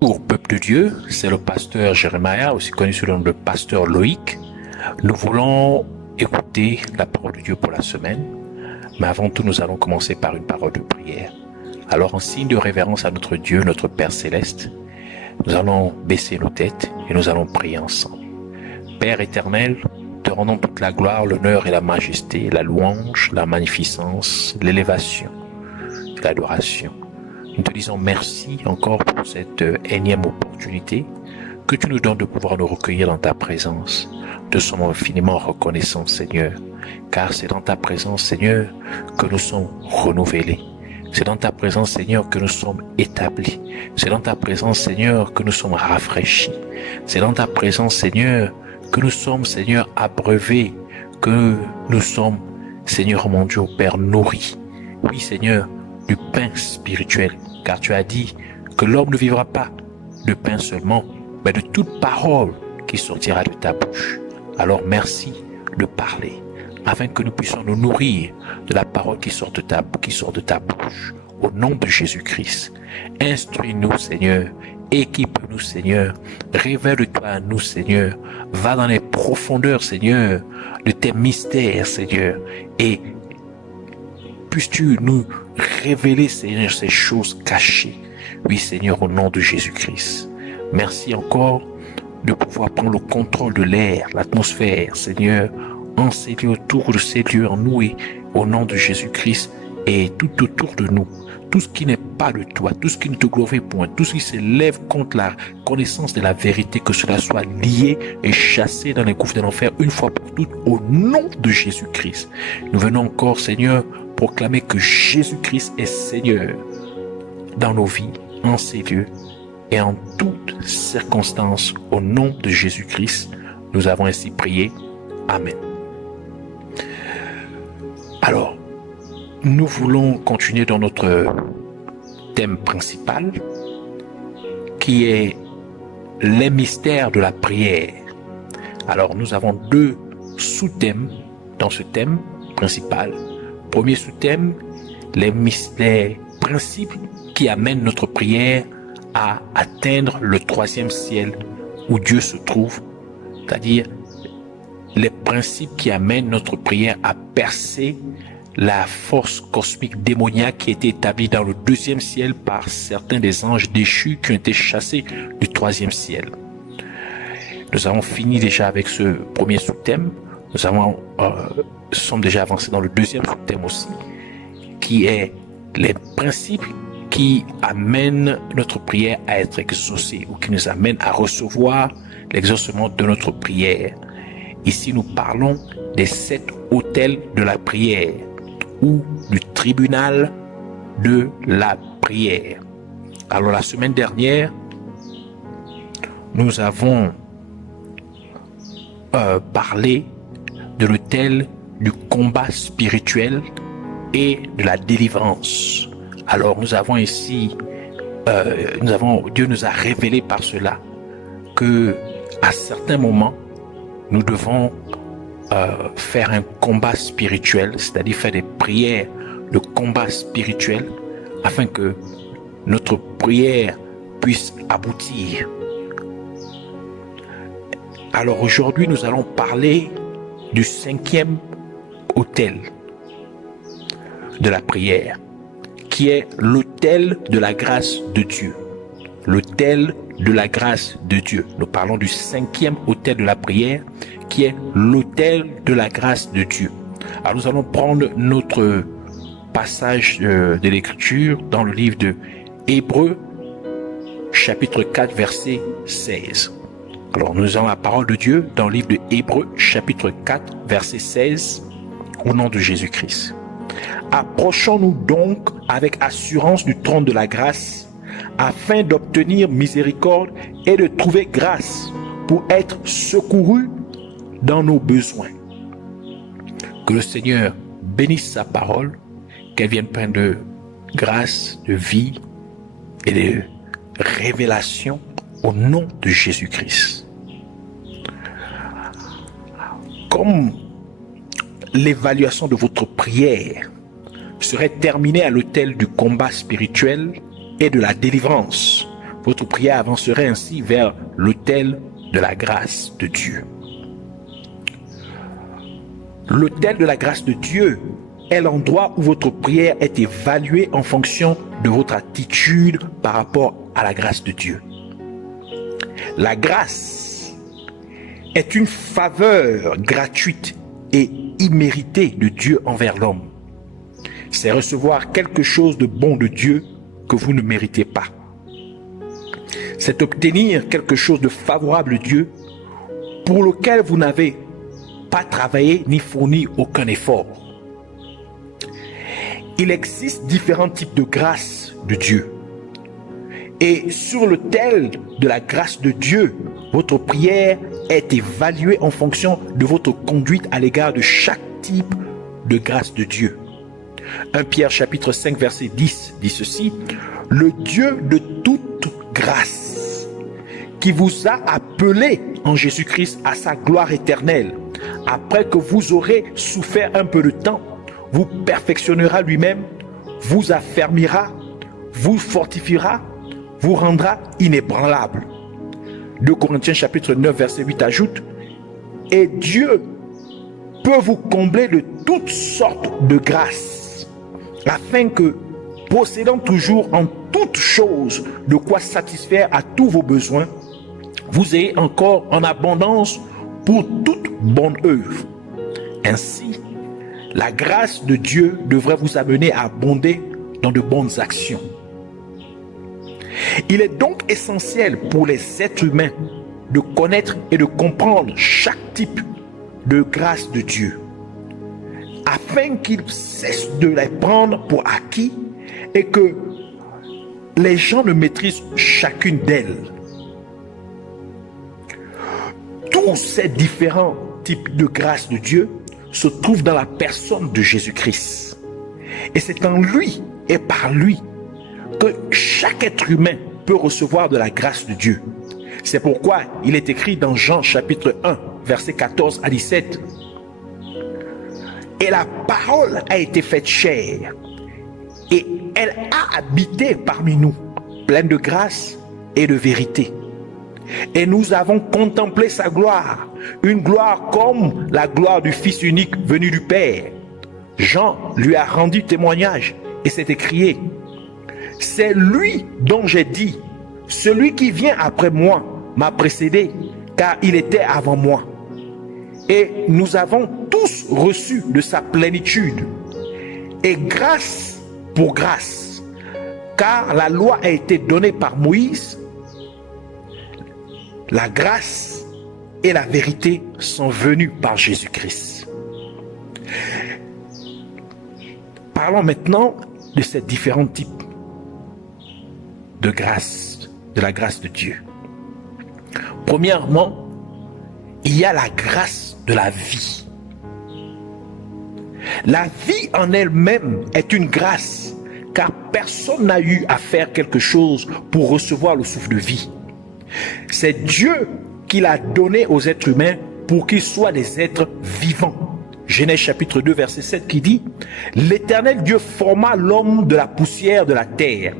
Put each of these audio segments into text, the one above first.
Pour peuple de Dieu, c'est le pasteur Jérémia, aussi connu sous le nom de pasteur Loïc. Nous voulons écouter la parole de Dieu pour la semaine, mais avant tout, nous allons commencer par une parole de prière. Alors, en signe de révérence à notre Dieu, notre Père Céleste, nous allons baisser nos têtes et nous allons prier ensemble. Père éternel, te rendons toute la gloire, l'honneur et la majesté, la louange, la magnificence, l'élévation, l'adoration. Nous te disons merci encore pour cette énième opportunité que tu nous donnes de pouvoir nous recueillir dans ta présence. Nous sommes infiniment reconnaissants, Seigneur, car c'est dans ta présence, Seigneur, que nous sommes renouvelés. C'est dans ta présence, Seigneur, que nous sommes établis. C'est dans ta présence, Seigneur, que nous sommes rafraîchis. C'est dans ta présence, Seigneur, que nous sommes, Seigneur, abreuvés, que nous sommes, Seigneur mon Dieu, Père, nourris. Oui, Seigneur, du pain spirituel, car tu as dit que l'homme ne vivra pas de pain seulement, mais de toute parole qui sortira de ta bouche. Alors merci de parler, afin que nous puissions nous nourrir de la parole qui sort de ta bouche. Au nom de Jésus-Christ, instruis-nous, Seigneur, équipe-nous, Seigneur, révèle-toi à nous, Seigneur, va dans les profondeurs, Seigneur, de tes mystères, Seigneur, et puisses-tu nous révéler, Seigneur, ces choses cachées. Oui, Seigneur, au nom de Jésus-Christ. Merci encore de pouvoir prendre le contrôle de l'air, l'atmosphère, Seigneur, en ces lieux, autour de ces lieux, en nous et au nom de Jésus-Christ et tout autour de nous. Tout ce qui n'est pas de toi, tout ce qui ne te glorifie point, tout ce qui s'élève contre la connaissance de la vérité, que cela soit lié et chassé dans les gouffres de l'enfer une fois pour toutes, au nom de Jésus-Christ. Nous venons encore, Seigneur, proclamer que Jésus-Christ est Seigneur dans nos vies, en ces lieux et en toutes circonstances. Au nom de Jésus-Christ, nous avons ainsi prié. Amen. Alors, nous voulons continuer dans notre thème principal, qui est les mystères de la prière. Alors, nous avons deux sous-thèmes dans ce thème principal. Premier sous-thème, les principes qui amènent notre prière à atteindre le troisième ciel où Dieu se trouve, c'est-à-dire les principes qui amènent notre prière à percer la force cosmique démoniaque qui a été établie dans le deuxième ciel par certains des anges déchus qui ont été chassés du troisième ciel. Nous avons fini déjà avec ce premier sous-thème. Nous sommes déjà avancés dans le deuxième sous-thème aussi, qui est les principes qui amènent notre prière à être exaucée ou qui nous amènent à recevoir l'exaucement de notre prière. Ici, nous parlons des 7 autels de la prière ou du tribunal de la prière. Alors, la semaine dernière, nous avons parlé de l'autel du combat spirituel et de la délivrance. Alors, nous avons ici, Dieu nous a révélé par cela que à certains moments, nous devons faire un combat spirituel, c'est-à-dire faire des prières de combat spirituel afin que notre prière puisse aboutir. Alors aujourd'hui, nous allons parler du 5e autel de la prière, qui est l'autel de la grâce de Dieu. L'autel de la grâce de Dieu. Nous parlons du 5e autel de la prière, qui est l'autel de la grâce de Dieu. Alors nous allons prendre notre passage de l'écriture dans le livre de Hébreux, chapitre 4, verset 16. Alors nous avons la parole de Dieu dans le livre de Hébreux, chapitre 4, verset 16, au nom de Jésus-Christ. Approchons-nous donc avec assurance du trône de la grâce, afin d'obtenir miséricorde et de trouver grâce pour être secourus dans nos besoins. Que le Seigneur bénisse sa parole, qu'elle vienne pleine de grâce, de vie et de révélation au nom de Jésus-Christ. Comme l'évaluation de votre prière serait terminée à l'autel du combat spirituel et de la délivrance, votre prière avancerait ainsi vers l'autel de la grâce de Dieu. L'autel de la grâce de Dieu est l'endroit où votre prière est évaluée en fonction de votre attitude par rapport à la grâce de Dieu. La grâce est une faveur gratuite et imméritée de Dieu envers l'homme. C'est recevoir quelque chose de bon de Dieu que vous ne méritez pas. C'est obtenir quelque chose de favorable de Dieu pour lequel vous n'avez pas travaillé ni fourni aucun effort. Il existe différents types de grâce de Dieu. Et sur l'autel de la grâce de Dieu, votre prière est évaluée en fonction de votre conduite à l'égard de chaque type de grâce de Dieu. 1 Pierre chapitre 5 verset 10 dit ceci: « Le Dieu de toute grâce, qui vous a appelé en Jésus-Christ à sa gloire éternelle, après que vous aurez souffert un peu de temps, vous perfectionnera lui-même, vous affermira, vous fortifiera, vous rendra inébranlable. » 2 Corinthiens chapitre 9 verset 8 ajoute: « Et Dieu peut vous combler de toutes sortes de grâces, afin que, possédant toujours en toutes choses de quoi satisfaire à tous vos besoins, vous ayez encore en abondance pour toute bonne œuvre. Ainsi, la grâce de Dieu devrait vous amener à abonder dans de bonnes actions. » Il est donc essentiel pour les êtres humains de connaître et de comprendre chaque type de grâce de Dieu, afin qu'ils cessent de les prendre pour acquis et que les gens ne maîtrisent chacune d'elles. Tous ces différents types de grâce de Dieu se trouvent dans la personne de Jésus-Christ. Et c'est en lui et par lui que chaque être humain peut recevoir de la grâce de Dieu. C'est pourquoi il est écrit dans Jean chapitre 1, versets 14 à 17. « Et la parole a été faite chair, et elle a habité parmi nous, pleine de grâce et de vérité. Et nous avons contemplé sa gloire, une gloire comme la gloire du Fils unique venu du Père. Jean lui a rendu témoignage et s'est écrié: c'est lui dont j'ai dit, celui qui vient après moi m'a précédé, car il était avant moi. Et nous avons tous reçu de sa plénitude, et grâce pour grâce, car la loi a été donnée par Moïse, la grâce et la vérité sont venues par Jésus-Christ. Parlons maintenant de ces différents types de grâce, de la grâce de Dieu. Premièrement, il y a la grâce de la vie. La vie en elle-même est une grâce, car personne n'a eu à faire quelque chose pour recevoir le souffle de vie. C'est Dieu qui l'a donné aux êtres humains pour qu'ils soient des êtres vivants. Genèse chapitre 2 verset 7 qui dit: l'Éternel Dieu forma l'homme de la poussière de la terre.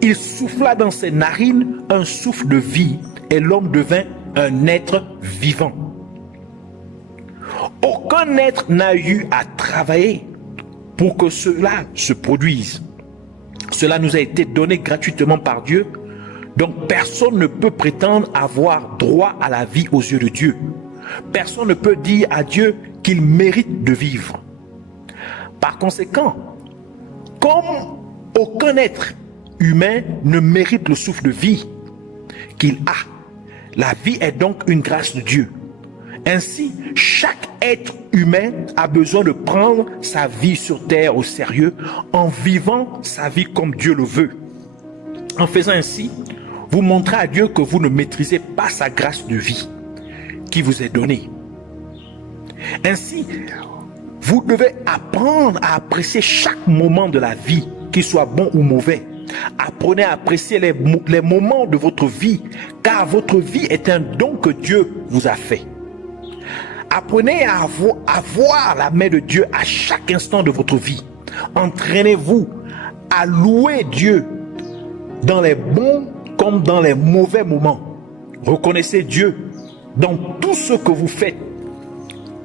Il souffla dans ses narines un souffle de vie et l'homme devint un être vivant. Aucun être n'a eu à travailler pour que cela se produise. Cela nous a été donné gratuitement par Dieu. Donc personne ne peut prétendre avoir droit à la vie aux yeux de Dieu. Personne ne peut dire à Dieu qu'il mérite de vivre. Par conséquent, comme aucun être humain ne mérite le souffle de vie qu'il a, la vie est donc une grâce de Dieu. Ainsi, chaque être humain a besoin de prendre sa vie sur terre au sérieux en vivant sa vie comme Dieu le veut. En faisant ainsi, vous montrez à Dieu que vous ne maîtrisez pas sa grâce de vie qui vous est donnée. Ainsi, vous devez apprendre à apprécier chaque moment de la vie, qu'il soit bon ou mauvais. Apprenez à apprécier les moments de votre vie, car votre vie est un don que Dieu vous a fait. Apprenez à voir la main de Dieu à chaque instant de votre vie. Entraînez-vous à louer Dieu dans les bons comme dans les mauvais moments. Reconnaissez Dieu dans tout ce que vous faites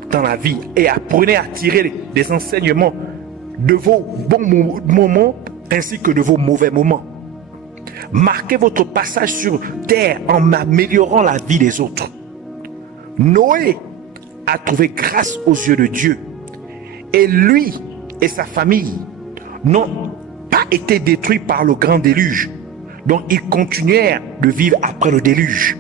dans la vie et apprenez à tirer des enseignements de vos bons moments ainsi que de vos mauvais moments. Marquez votre passage sur terre en améliorant la vie des autres. Noé a trouvé grâce aux yeux de Dieu et lui et sa famille n'ont pas été détruits par le grand déluge. Donc ils continuèrent de vivre après le déluge.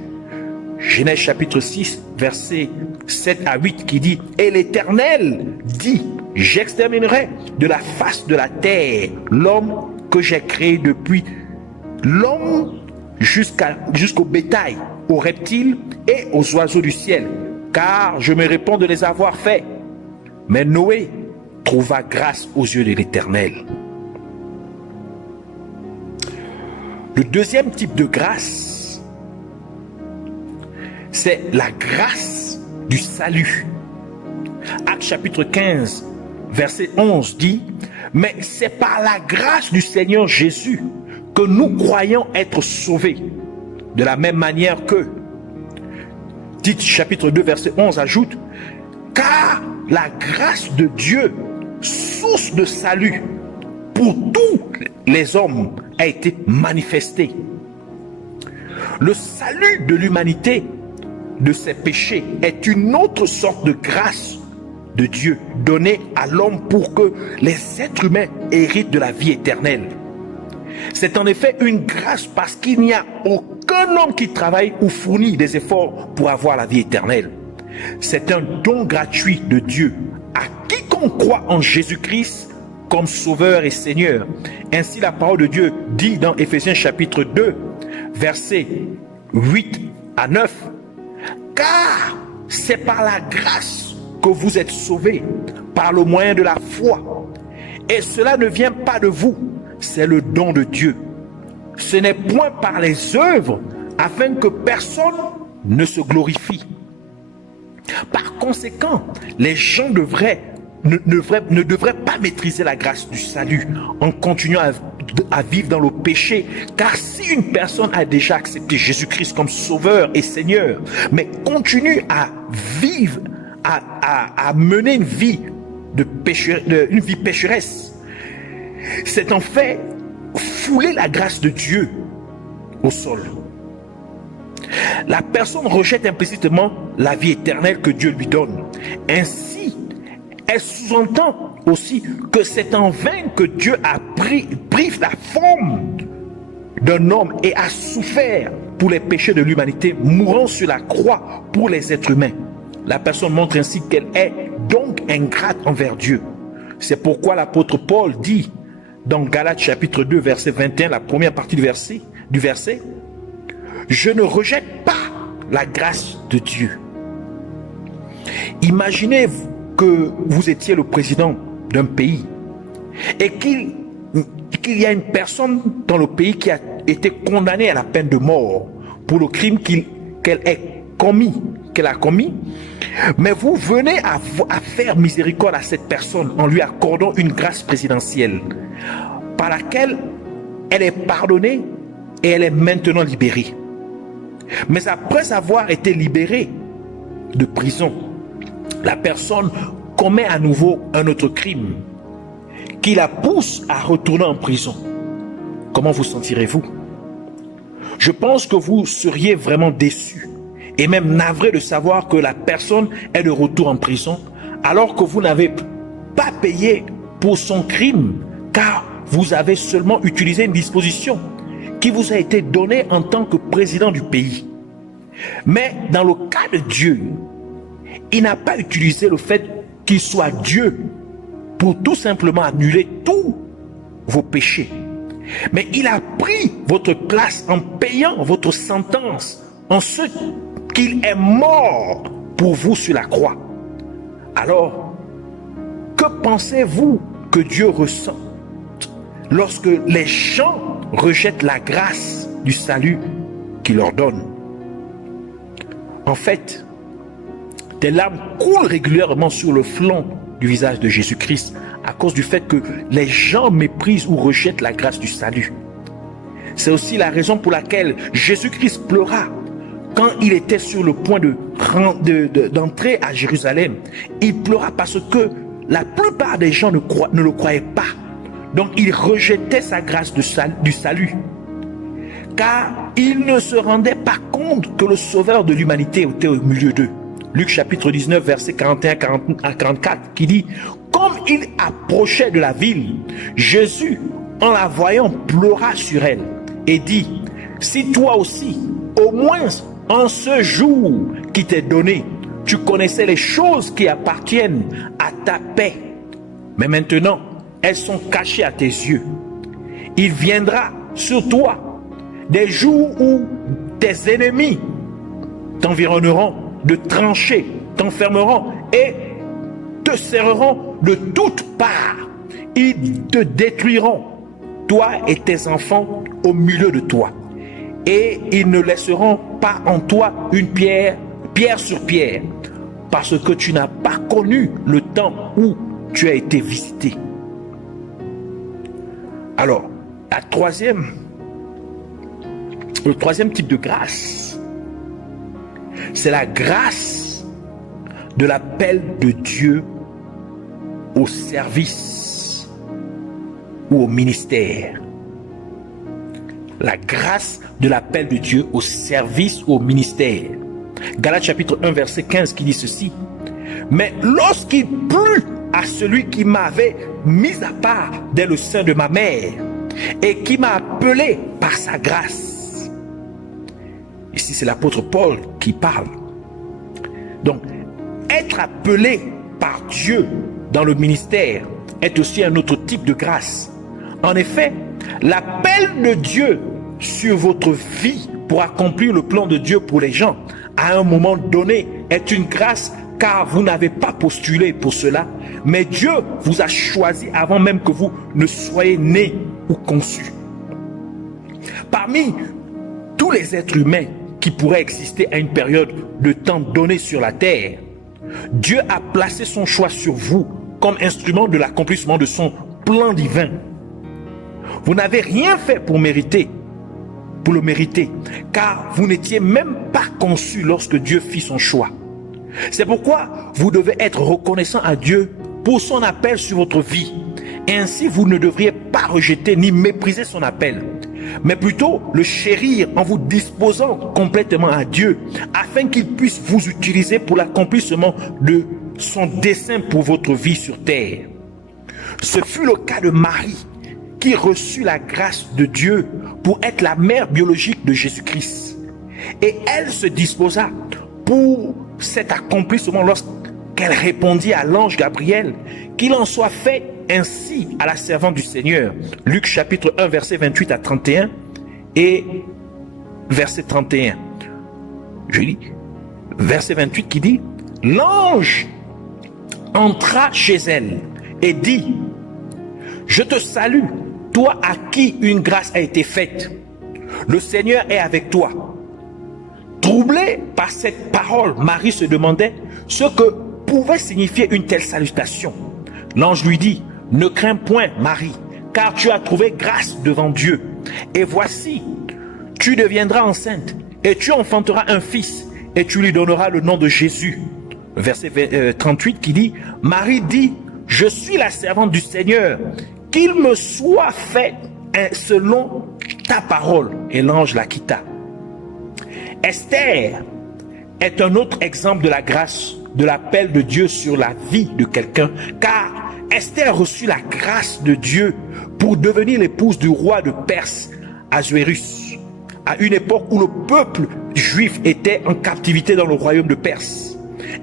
Genèse chapitre 6, versets 7 à 8 qui dit « Et l'Éternel dit, j'exterminerai de la face de la terre l'homme que j'ai créé depuis l'homme jusqu'au bétail, aux reptiles et aux oiseaux du ciel, car je me réponds de les avoir faits. » Mais Noé trouva grâce aux yeux de l'Éternel. Le deuxième type de grâce, c'est la grâce du salut. Actes chapitre 15, verset 11 dit « Mais c'est par la grâce du Seigneur Jésus que nous croyons être sauvés. De la même manière que, Tite chapitre 2 verset 11 ajoute, car la grâce de Dieu, source de salut pour tous les hommes, a été manifestée. Le salut de l'humanité de ses péchés est une autre sorte de grâce de Dieu donnée à l'homme pour que les êtres humains héritent de la vie éternelle. C'est en effet une grâce parce qu'il n'y a aucun homme qui travaille ou fournit des efforts pour avoir la vie éternelle. C'est un don gratuit de Dieu à quiconque croit en Jésus-Christ comme Sauveur et Seigneur. Ainsi la parole de Dieu dit dans Éphésiens chapitre 2, versets 8 à 9, « Car c'est par la grâce que vous êtes sauvés, par le moyen de la foi. Et cela ne vient pas de vous, c'est le don de Dieu. Ce n'est point par les œuvres, afin que personne ne se glorifie. » Par conséquent, les gens ne devraient pas maîtriser la grâce du salut en continuant à vivre dans le péché, car si une personne a déjà accepté Jésus-Christ comme Sauveur et Seigneur, mais continue à vivre, à mener une vie une vie pécheresse, c'est en fait fouler la grâce de Dieu au sol. La personne rejette implicitement la vie éternelle que Dieu lui donne. Ainsi, elle sous-entend aussi que c'est en vain que Dieu a pris la forme d'un homme et a souffert pour les péchés de l'humanité, mourant sur la croix pour les êtres humains. La personne montre ainsi qu'elle est donc ingrate envers Dieu. C'est pourquoi l'apôtre Paul dit dans Galates chapitre 2 verset 21, la première partie du verset, « Je ne rejette pas la grâce de Dieu. » Imaginez que vous étiez le président d'un pays et qu'il y a une personne dans le pays qui a été condamnée à la peine de mort pour le crime qu'elle a commis, mais vous venez à faire miséricorde à cette personne en lui accordant une grâce présidentielle par laquelle elle est pardonnée et elle est maintenant libérée. Mais après avoir été libérée de prison, la personne commet à nouveau un autre crime qui la pousse à retourner en prison. Comment vous sentirez-vous? Je pense que vous seriez vraiment déçu et même navré de savoir que la personne est de retour en prison alors que vous n'avez pas payé pour son crime, car vous avez seulement utilisé une disposition qui vous a été donnée en tant que président du pays. Mais dans le cas de Dieu, il n'a pas utilisé le fait qu'il soit Dieu pour tout simplement annuler tous vos péchés. Mais il a pris votre place en payant votre sentence, en ce qu'il est mort pour vous sur la croix. Alors, que pensez-vous que Dieu ressent lorsque les gens rejettent la grâce du salut qu'il leur donne? En fait, des larmes coulent régulièrement sur le flanc du visage de Jésus-Christ à cause du fait que les gens méprisent ou rejettent la grâce du salut. C'est aussi la raison pour laquelle Jésus-Christ pleura quand il était sur le point d'entrer à Jérusalem. Il pleura parce que la plupart des gens ne le croyaient pas. Donc il rejetait sa grâce du salut. Car il ne se rendait pas compte que le sauveur de l'humanité était au milieu d'eux. Luc chapitre 19, verset 41 à 44, qui dit: comme il approchait de la ville, Jésus, en la voyant, pleura sur elle et dit: si toi aussi, au moins en ce jour qui t'est donné, tu connaissais les choses qui appartiennent à ta paix, mais maintenant elles sont cachées à tes yeux. Il viendra sur toi des jours où tes ennemis t'environneront de tranchées, t'enfermeront et te serreront de toutes parts. Ils te détruiront, toi et tes enfants au milieu de toi. Et ils ne laisseront pas en toi une pierre sur pierre, parce que tu n'as pas connu le temps où tu as été visité. Alors, le troisième type de grâce, c'est la grâce de l'appel de Dieu au service ou au ministère. La grâce de l'appel de Dieu au service ou au ministère. Galates chapitre 1 verset 15 qui dit ceci: mais lorsqu'il plut à celui qui m'avait mis à part dès le sein de ma mère et qui m'a appelé par sa grâce. Ici c'est l'apôtre Paul qui parle. Donc être appelé par Dieu dans le ministère est aussi un autre type de grâce. En effet, l'appel de Dieu sur votre vie pour accomplir le plan de Dieu pour les gens à un moment donné est une grâce, car vous n'avez pas postulé pour cela, mais Dieu vous a choisi avant même que vous ne soyez nés ou conçus. Parmi tous les êtres humains qui pourraient exister à une période de temps donnée sur la terre, Dieu a placé son choix sur vous comme instrument de l'accomplissement de son plan divin. Vous n'avez rien fait pour le mériter, car vous n'étiez même pas conçu lorsque Dieu fit son choix. C'est pourquoi vous devez être reconnaissant à Dieu pour son appel sur votre vie. Ainsi, vous ne devriez pas rejeter ni mépriser son appel, mais plutôt le chérir en vous disposant complètement à Dieu, afin qu'il puisse vous utiliser pour l'accomplissement de son dessein pour votre vie sur terre. Ce fut le cas de Marie, qui reçut la grâce de Dieu pour être la mère biologique de Jésus-Christ. Et elle se disposa pour cet accomplissement lorsqu'elle répondit à l'ange Gabriel: qu'il en soit fait ainsi à la servante du Seigneur. Luc chapitre 1 verset 28 à 31 et verset 31. Je lis verset 28 qui dit: l'ange entra chez elle et dit: je te salue, toi à qui une grâce a été faite. Le Seigneur est avec toi. Troublée par cette parole, Marie se demandait ce que pouvait signifier une telle salutation. L'ange lui dit: ne crains point, Marie, car tu as trouvé grâce devant Dieu. Et voici, tu deviendras enceinte et tu enfanteras un fils et tu lui donneras le nom de Jésus. Verset 38 qui dit: Marie dit: je suis la servante du Seigneur, qu'il me soit fait selon ta parole. Et l'ange la quitta. Esther est un autre exemple de la grâce, de l'appel de Dieu sur la vie de quelqu'un, car Esther reçut la grâce de Dieu pour devenir l'épouse du roi de Perse, Ahasuérus, à une époque où le peuple juif était en captivité dans le royaume de Perse.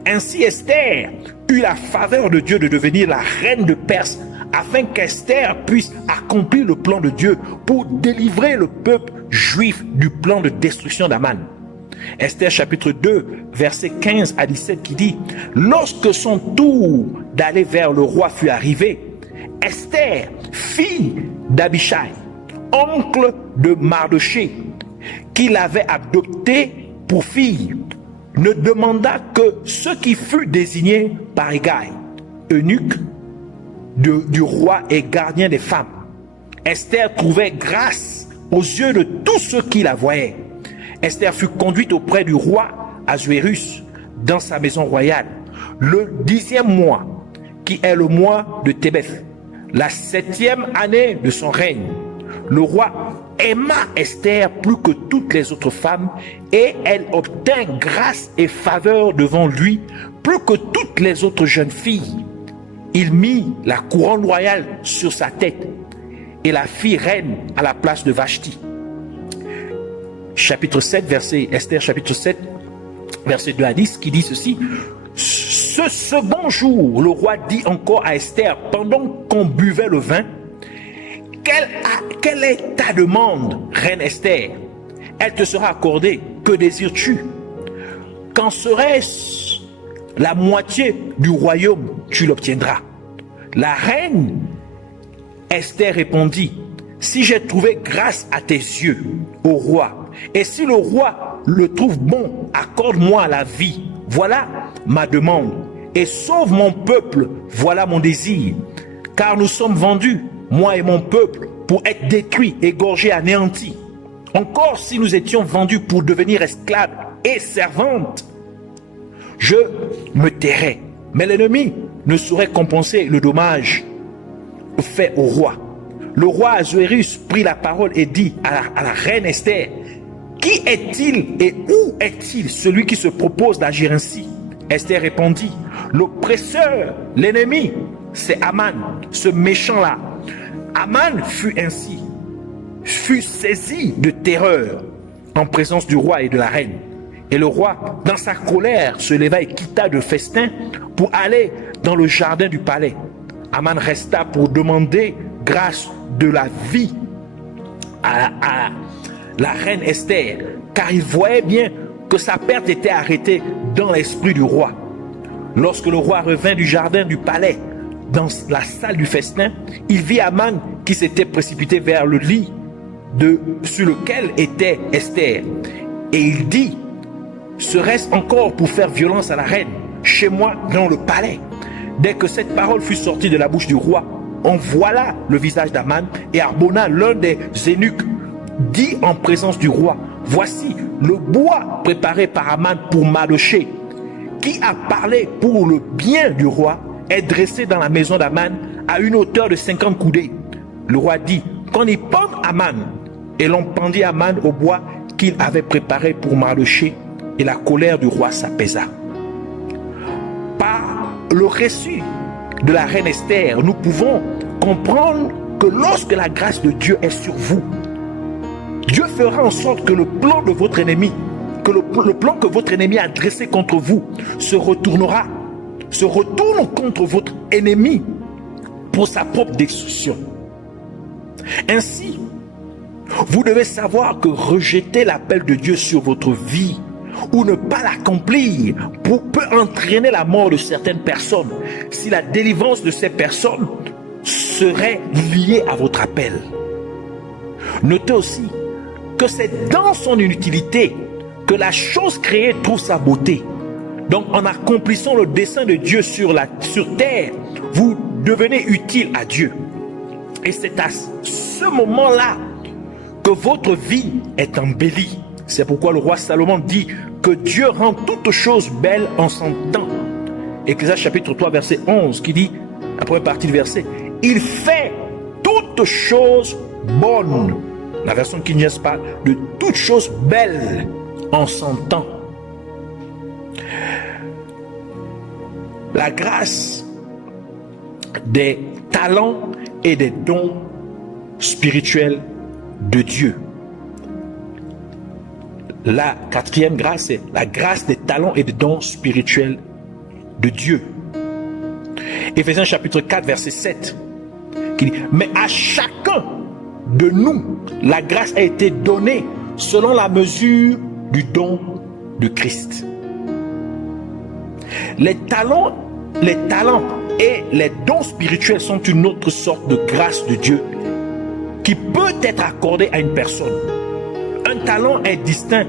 Ainsi Esther eut la faveur de Dieu de devenir la reine de Perse, afin qu'Esther puisse accomplir le plan de Dieu pour délivrer le peuple juif du plan de destruction d'Aman. Esther chapitre 2 verset 15 à 17 qui dit: lorsque son tour d'aller vers le roi fut arrivé, Esther, fille d'Abichai, oncle de Mardoché, qui l'avait adopté pour fille, ne demanda que ce qui fut désigné par Hégai, eunuque du roi et gardien des femmes. Esther trouvait grâce aux yeux de tous ceux qui la voyaient. Esther fut conduite auprès du roi Assuérus dans sa maison royale, le 10e mois, qui est le mois de Tébeth, la 7e année de son règne. Le roi aima Esther plus que toutes les autres femmes et elle obtint grâce et faveur devant lui plus que toutes les autres jeunes filles. Il mit la couronne royale sur sa tête et la fit reine à la place de Vashti. Chapitre 7, Esther chapitre 7, verset 2 à 10, qui dit ceci. Ce second jour, le roi dit encore à Esther, pendant qu'on buvait le vin, quelle est ta demande, reine Esther? Elle te sera accordée. Que désires-tu? Qu'en serait-ce la moitié du royaume? Tu l'obtiendras. La reine Esther répondit, si j'ai trouvé grâce à tes yeux, au roi, et si le roi le trouve bon, accorde-moi la vie. Voilà ma demande. Et sauve mon peuple, voilà mon désir. Car nous sommes vendus, moi et mon peuple, pour être détruits, égorgés, anéantis. Encore si nous étions vendus pour devenir esclaves et servantes, je me tairais. Mais l'ennemi ne saurait compenser le dommage fait au roi. Le roi Assuérus prit la parole et dit à la reine Esther, qui est-il et où est-il celui qui se propose d'agir ainsi? Esther répondit, l'oppresseur, l'ennemi, c'est Aman, ce méchant-là. Aman fut saisi de terreur en présence du roi et de la reine. Et le roi, dans sa colère, se leva et quitta le festin pour aller dans le jardin du palais. Aman resta pour demander grâce de la vie à la reine Esther, car il voyait bien que sa perte était arrêtée dans l'esprit du roi. Lorsque le roi revint du jardin du palais, dans la salle du festin, il vit Aman qui s'était précipité vers le lit sur lequel était Esther. Et il dit, serait-ce encore pour faire violence à la reine, chez moi dans le palais? Dès que cette parole fut sortie de la bouche du roi, on voila le visage d'Aman, et Harbona, l'un des eunuques, dit en présence du roi, voici le bois préparé par Aman pour Mardochée, qui a parlé pour le bien du roi, est dressé dans la maison d'Aman à une hauteur de 50 coudées. Le roi dit, qu'on y pende Aman, et l'on pendit Aman au bois qu'il avait préparé pour Mardochée, et la colère du roi s'apaisa. Par le récit de la reine Esther, nous pouvons comprendre que lorsque la grâce de Dieu est sur vous, Dieu fera en sorte que le plan de votre ennemi, que le plan que votre ennemi a dressé contre vous se retourne contre votre ennemi pour sa propre destruction. Ainsi, vous devez savoir que rejeter l'appel de Dieu sur votre vie ou ne pas l'accomplir peut entraîner la mort de certaines personnes si la délivrance de ces personnes serait liée à votre appel. Notez aussi que c'est dans son inutilité que la chose créée trouve sa beauté. Donc en accomplissant le dessein de Dieu sur terre, vous devenez utile à Dieu. Et c'est à ce moment-là que votre vie est embellie. C'est pourquoi le roi Salomon dit que Dieu rend toutes choses belles en son temps. Ecclésiaste chapitre 3 verset 11 qui dit, la première partie du verset, il fait toutes choses bonnes. La version King James parle de toutes choses belles en son temps. La grâce des talents et des dons spirituels de Dieu. La quatrième grâce, c'est la grâce des talents et des dons spirituels de Dieu. Éphésiens chapitre 4 verset 7 qui dit, mais à chacun de nous la grâce a été donnée selon la mesure du don de Christ. Les talents et les dons spirituels sont une autre sorte de grâce de Dieu qui peut être accordée à une personne. Un talent est distinct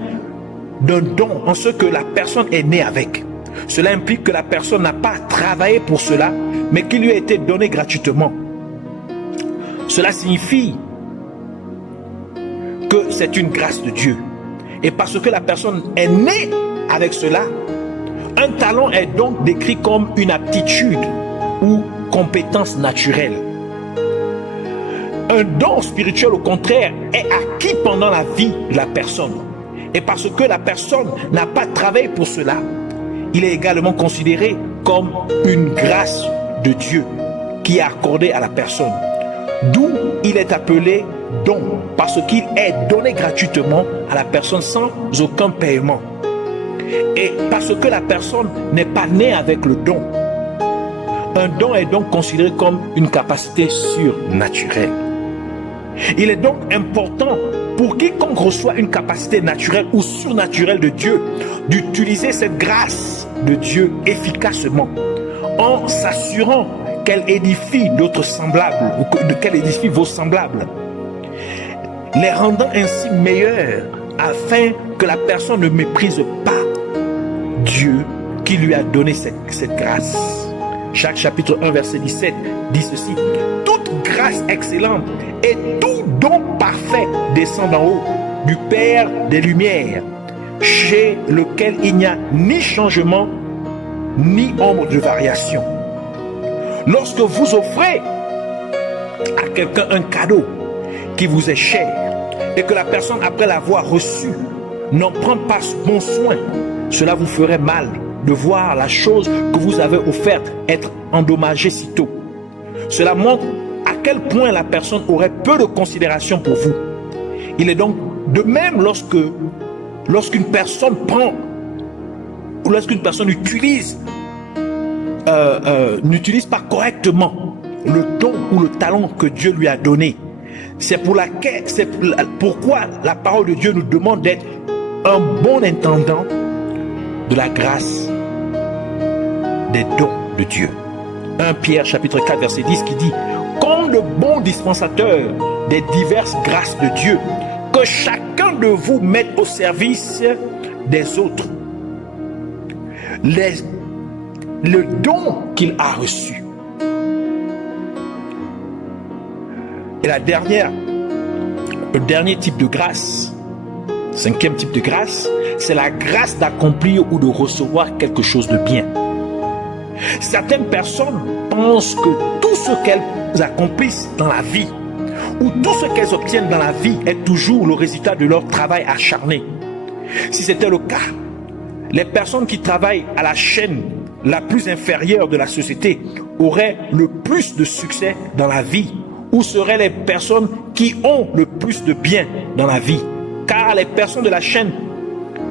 d'un don en ce que la personne est née avec. Cela implique que la personne n'a pas travaillé pour cela, mais qu'il lui a été donné gratuitement. Cela signifie que c'est une grâce de Dieu. Et parce que la personne est née avec cela, un talent est donc décrit comme une aptitude ou compétence naturelle. Un don spirituel, au contraire, est acquis pendant la vie de la personne. Et parce que la personne n'a pas travaillé pour cela, il est également considéré comme une grâce de Dieu qui est accordée à la personne. D'où il est appelé don, parce qu'il est donné gratuitement à la personne sans aucun paiement. Et parce que la personne n'est pas née avec le don, un don est donc considéré comme une capacité surnaturelle. Il est donc important pour quiconque reçoit une capacité naturelle ou surnaturelle de Dieu d'utiliser cette grâce de Dieu efficacement en s'assurant qu'elle édifie d'autres semblables ou qu'elle édifie vos semblables, les rendant ainsi meilleurs afin que la personne ne méprise pas Dieu qui lui a donné cette grâce. Jacques chapitre 1 verset 17 dit ceci: toute grâce excellente et tout don parfait descend d'en haut du Père des Lumières, chez lequel il n'y a ni changement ni ombre de variation. Lorsque vous offrez à quelqu'un un cadeau qui vous est cher et que la personne, après l'avoir reçu, n'en prend pas bon soin, cela vous ferait mal de voir la chose que vous avez offerte être endommagée si tôt. Cela montre à quel point la personne aurait peu de considération pour vous. Il est donc de même lorsqu'une personne prend ou lorsqu'une personne n'utilise pas correctement le don ou le talent que Dieu lui a donné. C'est pourquoi la parole de Dieu nous demande d'être un bon intendant de la grâce des dons de Dieu. 1 Pierre chapitre 4 verset 10 qui dit: comme de bons dispensateurs des diverses grâces de Dieu, que chacun de vous mette au service des autres le don qu'il a reçu. Et le dernier type de grâce, cinquième type de grâce, c'est la grâce d'accomplir ou de recevoir quelque chose de bien. Certaines personnes pensent que tout ce qu'elles accomplissent dans la vie ou tout ce qu'elles obtiennent dans la vie est toujours le résultat de leur travail acharné. Si c'était le cas, les personnes qui travaillent à la chaîne la plus inférieure de la société auraient le plus de succès dans la vie, ou seraient les personnes qui ont le plus de bien dans la vie. Car les personnes de la chaîne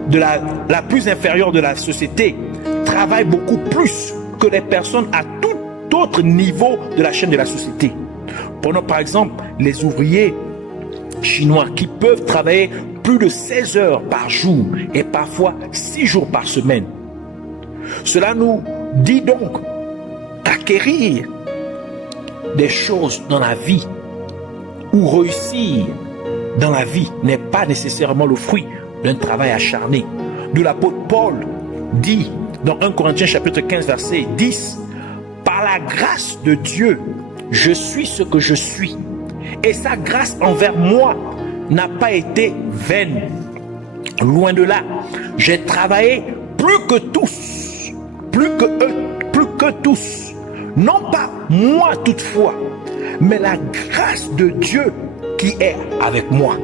de la plus inférieure de la société travaillent beaucoup plus que les personnes à tout autre niveau de la chaîne de la société. Prenons par exemple les ouvriers chinois qui peuvent travailler plus de 16 heures par jour et parfois 6 jours par semaine. Cela nous dit donc qu'acquérir des choses dans la vie ou réussir dans la vie n'est pas nécessairement le fruit d'un travail acharné. D'où l'apôtre Paul dit dans 1 Corinthiens chapitre 15 verset 10: par la grâce de Dieu, je suis ce que je suis, et sa grâce envers moi n'a pas été vaine. Loin de là, j'ai travaillé plus que tous, plus que tous, non pas moi toutefois, mais la grâce de Dieu qui est avec moi.